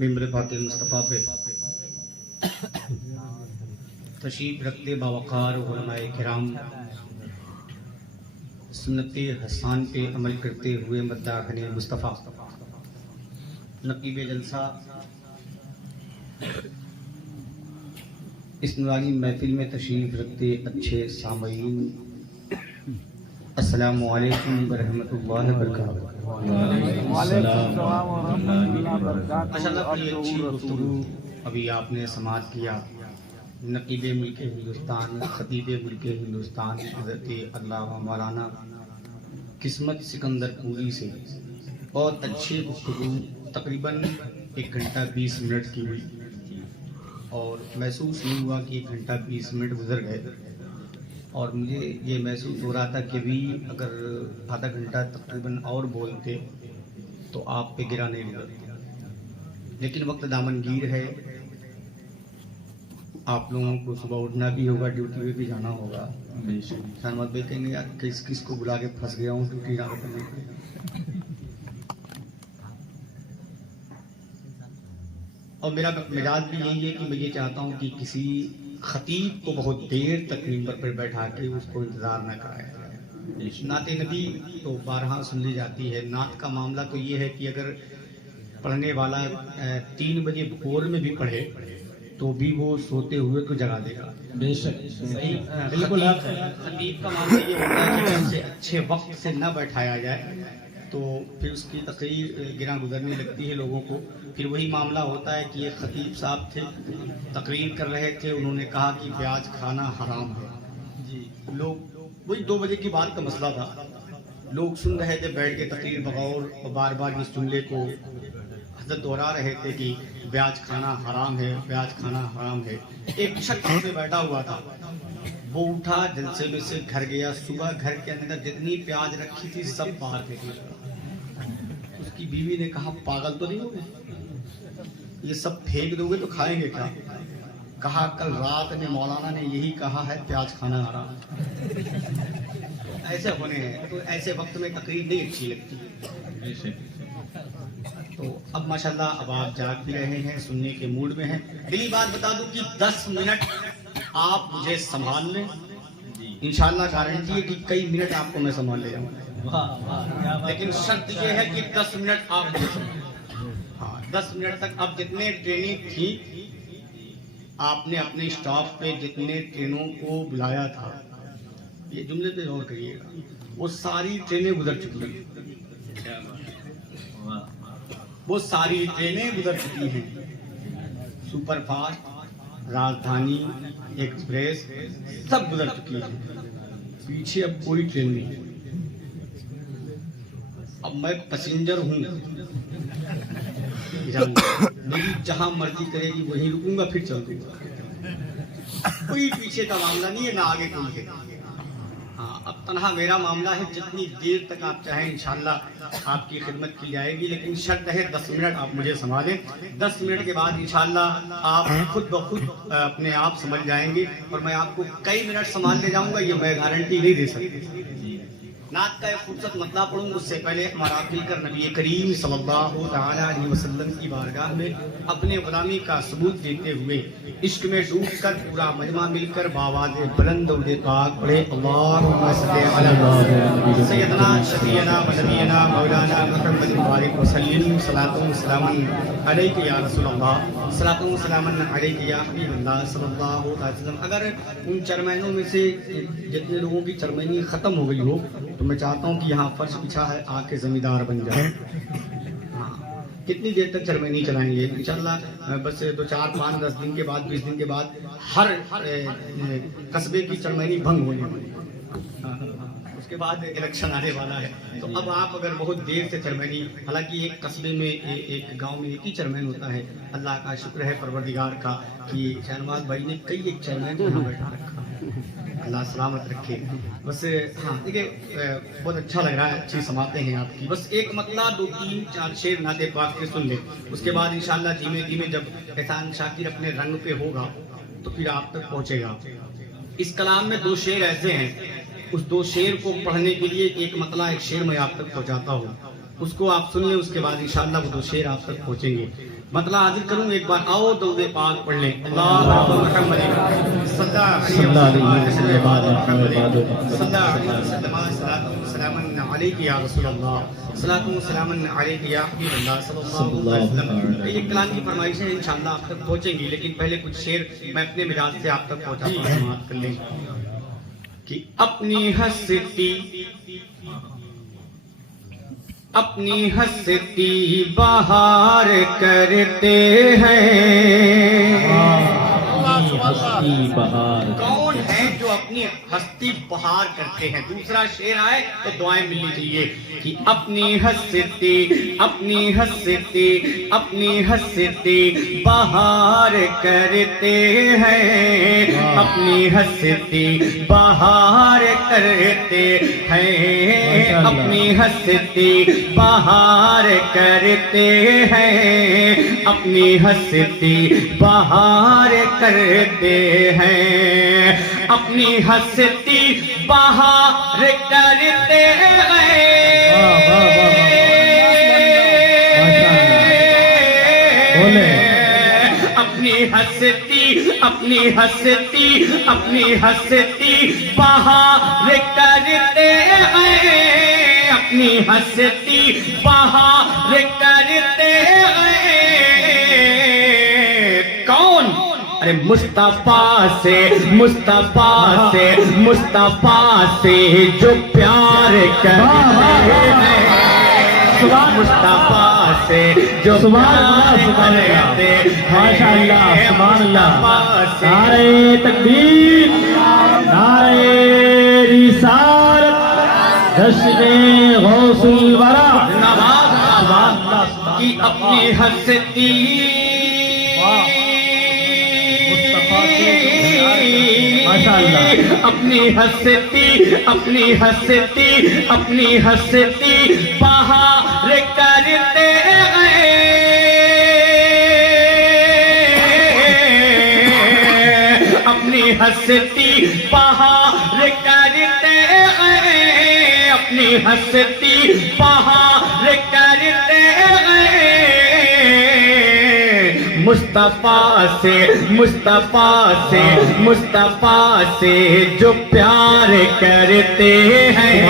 मिंबर पाके मुस्तफ़ा पे तशरीफ रखते बावकार उलमाए किराम सुन्नत हसान पे अमल करते हुए मद्दाहने मुस्तफ़ा नकीब जलसा इस नूरानी महफिल में तशरीफ रखते अच्छे सामईन अस्सलामु अलैकुम व रहमतुल्लाहि व बरकातहू। अभी आपने समाअत किया नकीब मुल्क हिंदुस्तान खतीब मुल्क हिंदुस्तान हज़रत अल्लामा मौलाना किस्मत सिकंदरपुरी से बहुत अच्छी गुफ्तगू तकरीबन 1 घंटा 20 मिनट की हुई और महसूस नहीं हुआ कि 1 घंटा 20 मिनट गुजर गए और मुझे ये महसूस हो रहा था कि भी अगर आधा घंटा तकरीबन और बोलते तो आप पे गिरा नहीं गुजरते, लेकिन वक्त दामनगीर है। आप लोगों को सुबह उठना भी होगा, ड्यूटी पे भी जाना होगा। शहनवाज भाई कहेंगे यार किस को बुला के फंस गया हूँ ड्यूटी ना करने के। और मेरा मिजाज भी यही है कि मैं ये चाहता हूँ कि किसी खतीब को बहुत देर तक मिंबर पर बैठा के उसको इंतजार न कराया जाए। नाते नबी तो 12 सुन ली जाती है। नात का मामला तो ये है कि अगर पढ़ने वाला 3 बजे भोर में भी पढ़े तो भी वो सोते हुए तो जगा देगा। बेशक बिल्कुल। खतीब का मामला ये होता है कि उससे अच्छे वक्त से न बैठाया जाए तो फिर उसकी तकरीर गिरा गुजरने लगती है लोगों को। फिर वही मामला होता है कि एक खतीब साहब थे, तकरीर कर रहे थे, उन्होंने कहा कि प्याज खाना हराम है जी। लोग वही 2 बजे की बात का मसला था, लोग सुन रहे थे बैठ के तकरीर बगौर और बार बार इस जुमले को हजरत दोहरा रहे थे कि प्याज खाना हराम है, प्याज खाना हराम है। एक शख्स पे बैठा हुआ था, वो उठा जलसे में से घर गया। सुबह घर के अंदर जितनी प्याज रखी थी सब बाहर फेंक दिया। उसकी बीवी ने कहा पागल तो नहीं हो गए, ये सब फेंक दोगे तो खाएंगे क्या? कहा कल रात में मौलाना ने यही कहा है प्याज खाना हराम। ऐसे होने हैं तो ऐसे वक्त में तकरीर नहीं अच्छी लगती। तो अब माशाल्लाह अब आप जाग भी रहे हैं, सुनने के मूड में हैं। दिली बात बता दूं कि 10 मिनट आप मुझे संभाल लें, इंशाल्लाह गारंटी है कि कई मिनट आपको मैं संभाल ले जाऊंगा। लेकिन शर्त ये है कि 10 मिनट आप मुझे संभालें। हाँ, 10 मिनट तक अब जितने ट्रेनें थी, आपने अपने स्टाफ पे जितने ट्रेनों को बुलाया था, ये जुमले पे गौर करिएगा, वो सारी ट्रेनें गुजर चुकी हैं। वो सारी ट्रेनें गुजर चुकी हैं। सुपर फास्ट, राजधानी एक्सप्रेस सब गुजर चुकी है। पीछे अब कोई ट्रेन नहीं है। अब मैं पैसेंजर हूँ, मेरी जहां मर्जी करेगी वहीं रुकूंगा, फिर चल दूंगा। कोई पीछे का मामला नहीं है, ना आगे कोई है। हाँ, अब तनहा मेरा मामला है, जितनी देर तक आप चाहें इंशाल्लाह आपकी खिदमत की जाएगी। लेकिन शर्त है 10 मिनट आप मुझे संभालें। 10 मिनट के बाद इंशाल्लाह आप खुद ब खुद अपने आप समझ जाएंगे और मैं आपको कई मिनट संभाल ले जाऊंगा, ये मैं गारंटी नहीं दे सकती। नात का एक खूबसूरत मतला पढ़ूंगा, उससे पहले हमारा फिकर नबी करीम सल्लल्लाहु तआला अलैहि वसल्लम की बारगाह में अपने गुलामी का सबूत देते हुए इश्क में डूब कर पूरा मजमा मिलकर बावाज़ बुलंद उर्दे पाक पढ़े अल्लाहुम्मा सल्ली अला सय्यदना शफीअना व नबीना मौलाना मुहम्मद मुबारक वसल्लम सलातु व सलामन अलैका या रसूलल्लाह सलातु व सलामन अलैका या हबीबल्लाह सल्लल्लाहु अलैहि वसल्लम। अगर उन चरमैनों में से जितने लोगों की चरमैनी खत्म हो गई हो तो मैं चाहता हूँ कि यहाँ फर्श बिछा है, आके जमींदार बन जाए। हाँ, कितनी देर तक चरमैनी चलाएंगे? इंशाल्लाह बस 2, 4, 5, 10 दिन के बाद, 20 दिन के बाद हर कस्बे की चरमैनी भंग होने वाली। उसके बाद इलेक्शन आने वाला है, तो अब आप अगर बहुत देर से चरमैनी, हालांकि एक कस्बे में एक गांव में एक ही चरमैन होता है। अल्लाह का शुक्र है परवरदिगार का कि शहनवाज भाई ने कई एक चरमैन को यहाँ बैठा रखा है। اللہ سلامت رکھے. بس ہاں دیکھیے بہت اچھا لگ رہا ہے, اچھی سماعتیں ہیں آپ کی. بس ایک مطلع 2 3 4 شعر نعت پاک کے سن لیں, اس کے بعد انشاءاللہ دھیمے دھیمے جب احسان شاکر اپنے رنگ پہ ہوگا تو پھر آپ تک پہنچے گا. اس کلام میں 2 شعر ایسے ہیں, اس 2 شعر کو پڑھنے کے لیے ایک مطلع ایک شعر میں آپ تک پہنچاتا ہوں, اس کو آپ سن لیں, اس کے بعد انشاءاللہ وہ 2 شعر آپ تک پہنچیں گے. مطلع حاضر کروں, ایک بار آؤ درود پاک پڑھ لیں. اللہ محمد صلی اللہ علیہ وسلم علیک یا رسول اللہ, صلاۃ و سلام علیک یا حبیب اللہ صلی اللہ علیہ وسلم. یہ کلام کی فرمائش ہے, انشاءاللہ آپ تک پہنچیں گی, لیکن پہلے کچھ شعر میں اپنے مزاج سے آپ تک پہنچاتا ہوں, سماعت کر لیں. کہ اپنی ہستی بہار کرتے ہیں. کون ہے جو اپنی ہستی بہار کرتے ہیں؟ دوسرا شعر آئے تو دعائیں ملنی چاہیے کہ اپنی ہستی بہار کرتے ہیں, اپنی ہستی بہار کرتے ہیں, اپنی ہستی بہار کرتے ہیں, اپنی ہستی بہار کرتے ہیں, اپنی ہستی بہار کرتے ہیں. اپنی ہستی بہار کرتے ہیں, اپنی ہستی بہار کرتے ہیں. کون؟ ارے مصطفیٰ سے جو پیار کرتے ہیں, مصطفیٰ سے جو پیار کرتے ہیں. ماشاءاللہ سبحان اللہ. نعرہ تکبیر, نعرہ رسالت, جشن غوث الورا. کی اپنی ہستی اپنی ہستی بہار کرتے ہیں, اپنی ہستی بہار کرتے ہیں, اپنی ہستی بہار کرتے ہیں. مصطفیٰ سے جو پیار کرتے ہیں,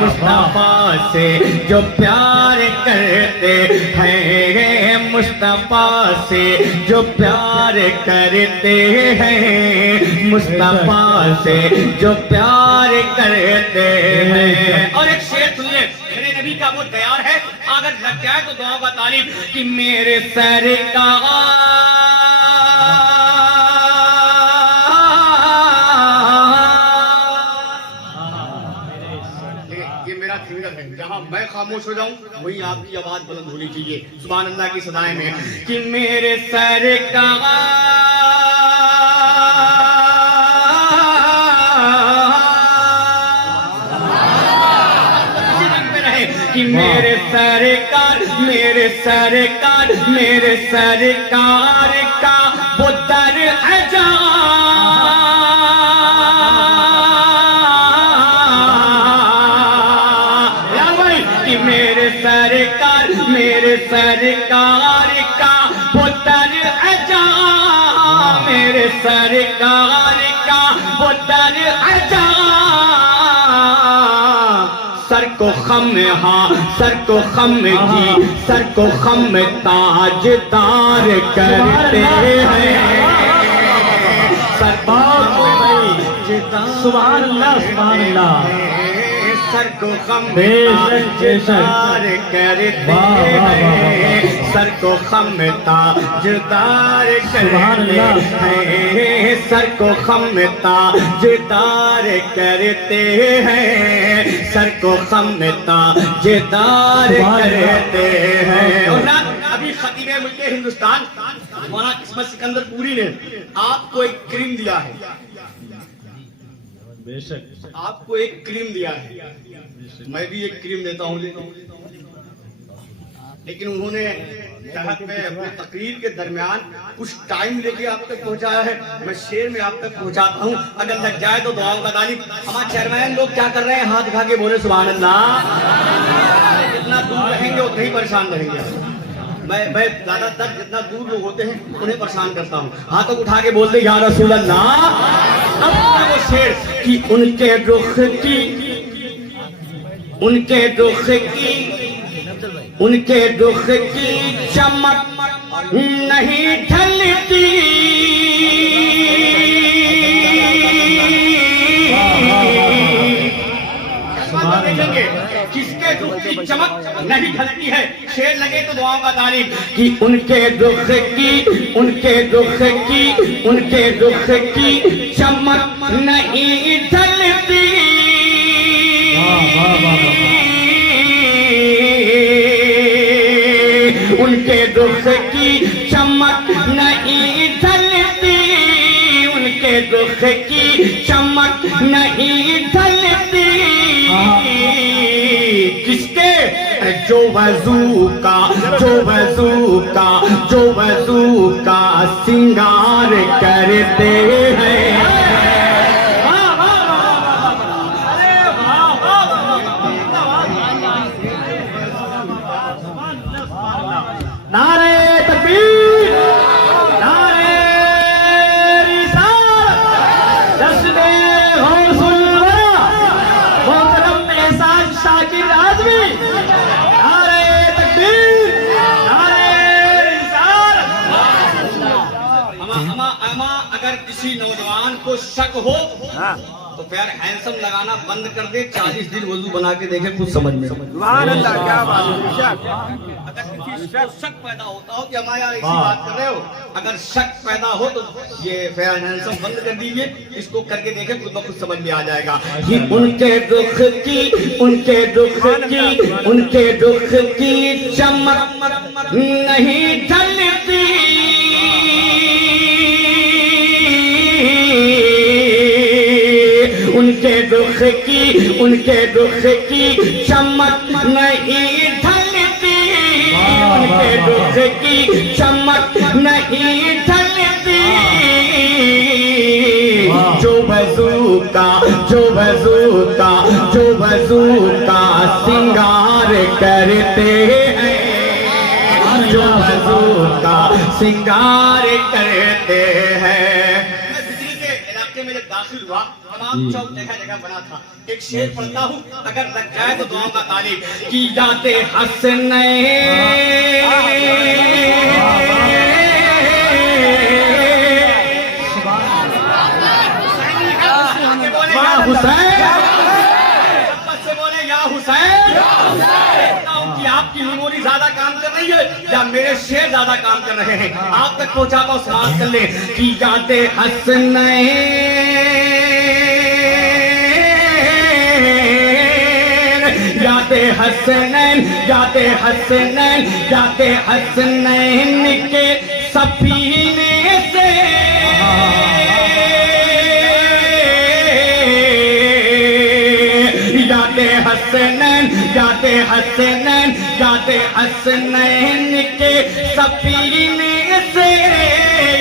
مصطفیٰ سے جو پیار کرتے ہیں, مصطفیٰ سے جو پیار کرتے ہیں, مصطفیٰ سے جو پیار کرتے ہیں. اور ایک شعر سنیے, میرے نبی کا وہ تیار ہے, اگر لگ جائے تو دعا کا تعلیم کہ میرے سرکار یہ میرا تھنگر ہے, جہاں میں خاموش ہو جاؤں وہی آپ کی آواز بلند ہونی چاہیے. سبحان اللہ کی صدائیں میں کہ میرے سرکار میرے سرکار کا وہ در اجا کہ میرے سرکار کا وہ در اجا, میرے سرکار کا وہ در اجا. سر کو خم تاجدار کرتے ہیں, سبحان اللہ سبحان اللہ. سر کو خم تاجدار کرتے ہیں, سر کو خم تاجدار کرتے ہیں, سر کو خم تاجدار کرتے ہیں, سر کو خم تاجدار کرتے ہیں. اور نا ابھی خطیب ملک ہندوستان مولانا قسمت سکندر پوری نے آپ کو ایک کریم دیا ہے, بے شک آپ کو ایک کریم دیا ہے، میں بھی ایک کریم دیتا ہوں، لیکن انہوں نے جہت میں اپنے تقریر کے درمیان کچھ ٹائم لے کے آپ تک پہنچایا ہے، میں شیر میں آپ تک پہنچاتا ہوں، اگر لگ جائے تو دعاؤں کا طالب۔ ہمارے چیئرمین لوگ کیا کر رہے ہیں؟ ہاتھ اٹھا کے بولے سبحان اللہ۔ جتنا دور رہیں گے اتنا ہی پریشان رہیں گے۔ میں زیادہ تر جتنا دور لوگ ہوتے ہیں انہیں پریشان کرتا ہوں۔ ہاتھوں اٹھا کے بولتے یا رسول اللہ۔ اب وہ شیر کہ ان کے رخ کی، ان کے رخ کی، ان کے رخ کی چمک نہیں ڈھلتی، دیکھیں گے کس کے رخ کی چمک نہیں ڈھلتی ہے، شیر لگے تو دعاؤں کا تعریف کہ ان کے رخ کی، ان کے رخ کی، ان کے رخ کی چمک نہیں ڈھلتی، ان کے رخ کی چمک نہیں ڈھلتی، ان کے رخ کی چمک نہیں ڈھلتی، کس کے؟ جو وضو کا، جو وضو کا، جو وضو کا سنگار کرتے ہیں۔ نعرہ تکبیر، نعرہ رسالت، جشن غوث الورا محترم احسان شاکر اعظمی، نعرہ تکبیر، نعرہ رسالت۔ اما اگر کسی نوجوان کو شک ہو تو پھر ہینسم لگانا بند کر دے، 40 دن وضو بنا کے دیکھے کچھ سمجھ میں۔ سبحان اللہ، کیا بات ہے۔ اگر کسی کو شک پیدا ہوتا ہو کہ ہمارے یہاں ایسی بات کر رہے ہو، اگر شک پیدا ہو تو یہ فیئر ہینسم بند کر دیجئے، اس کو کر کے دیکھیں خود بخود سمجھ میں آ جائے گا۔ یہ ان کے رخ کی، ان کے رخ کی، ان کے رخ کی چمک نہیں ڈھلتی، ان کے رخ کی، ان کے رخ کی چمک نہیں ڈھلتی، ان کے رخ کی چمک نہیں ڈھلتی، جو وضو کا، جو وضو کا، جو وضو کا سنگار کرتے ہیں، جو وضو کا سنگار کرتے ہیں۔ میں بجلی کے علاقے میں جب داخل ہوا، تمام چوک جگہ جگہ بنا تھا، ایک شعر پڑھتا ہوں اگر لگ جائے تو دعاؤں کا تعریف کی جاتے حسنین، حسین سے بولے یا حسین۔ کہ آپ کی میموری زیادہ کام کر رہی ہے یا میرے شعر زیادہ کام کر رہے ہیں؟ آپ تک پہنچاتا ہوں، سماعت کر لیں۔ کی جاتے حسنین، جاتے حسنین، جاتے حسنین، جاتے حسنین کے سفینے سے، جاتے حسنین، جاتے حسنین، جاتے حسنین کے سفینے سے،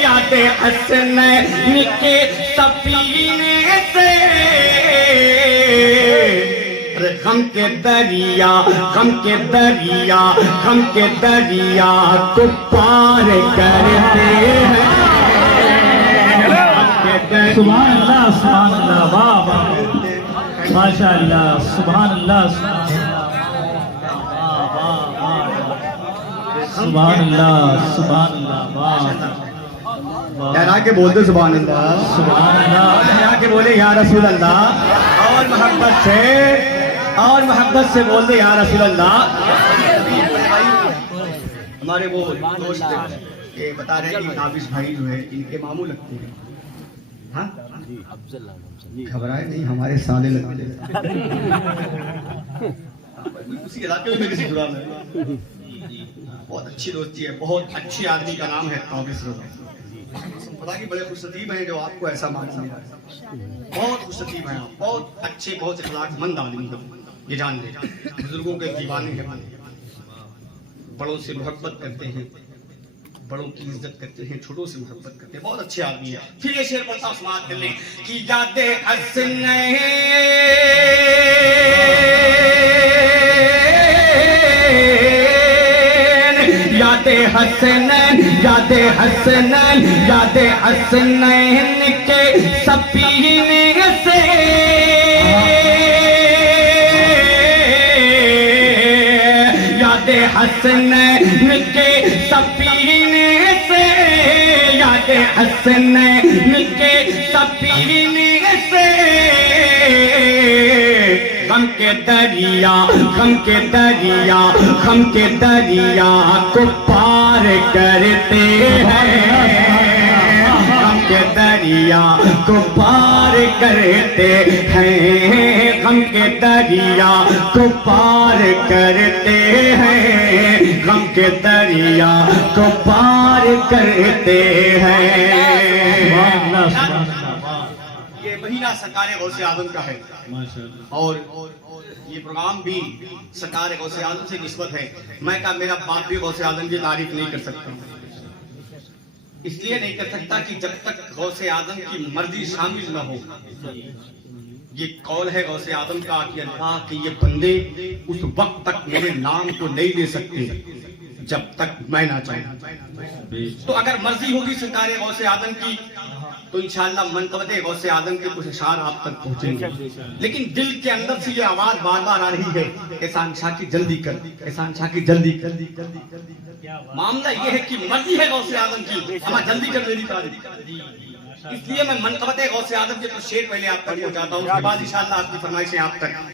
جاتے حسنین کے سفینے سے، غم کے دریا، غم کے دریا، غم کے دریا کو پار کرتے ہیں۔ سبحان اللہ، سبحان اللہ، واہ واہ، ماشاء اللہ، سبحان اللہ، سبحان اللہ، سبحان اللہ، واہ، لہرا کے بولتے سبحان اللہ، سبحان اللہ، لہرا کے بولے یا رسول اللہ، اور محبت سے، اور محبت سے بولتے یا رسول اللہ۔ ہمارے وہ دوست یہ بتا رہے ہیں کہ نافذ بھائی جو ہے ان کے ماموں لگتے ہیں، ہاں گھبرائے نہیں، ہمارے سالے لگتے ہیں، اسی علاقے میں کسی جڑا میں، بہت اچھی دوستی ہے، بہت اچھی آدمی کا نام ہے نافذ۔ पता कि बड़े खुश नसीब हैं जो आपको ऐसा मामला मिला है। बहुत खुश नसीब हैं आप, बहुत अच्छे, बहुत इखलासमंद आदमी हो, ये जान ले। बुजुर्गों के दीवाने हैं, बड़ों से मोहब्बत करते हैं, बड़ों की इज्जत करते हैं, छोटों से मोहब्बत करते हैं, बहुत अच्छे आदमी है। फिर ये शेर पढ़ता समाप्त कर लें कि यादें हंसने यादें हसनैन, यादें हसनैन, यादें हसनैन के सपीने से यादें हसनैन के सपीने से यादें हसनैन के सपीने से गम के दरिया, गम के दरिया, गम के दरिया को पार करते हैं, गम के दरिया को पार करते हैं, गम के दरिया को पार करते हैं, गम के दरिया को पार करते हैं। ये महीना सरकार गौसे आजम का है और ये प्रोग्राम भी सरकार गौसे आजम से निस्बत है। मैं कहा मेरा बाप भी गौसे आजम की तारीफ नहीं कर सकता, इसलिए नहीं कर सकता कि जब तक गौसे आजम की मर्जी शामिल न हो। ये कौल है गौसे आजम का कि अल्लाह के ये बंदे उस वक्त तक मेरे नाम को नहीं ले सकते जब तक मैं ना चाहूं। तो अगर मर्जी होगी सरकार गौसे आजम की तो इंशाअल्लाह मनक़बत गौसे आजम के कुछ इशार आप तक पहुंचेंगे। लेकिन दिल के अंदर से ये आवाज बार बार आ रही है, एहसान शाह की जल्दी कर, एहसान शाह की जल्दी कर। मामला ये है कि मर्जी है गौसे आजम की, हमें जल्दी कर मेरी तारीफ। इसलिए मैं मनक़बत गौसे आजम के कुछ शेर पहले आप तक पहुंचाता हूँ, उसके बाद इंशाअल्लाह आपकी फरमाइशें आप तक।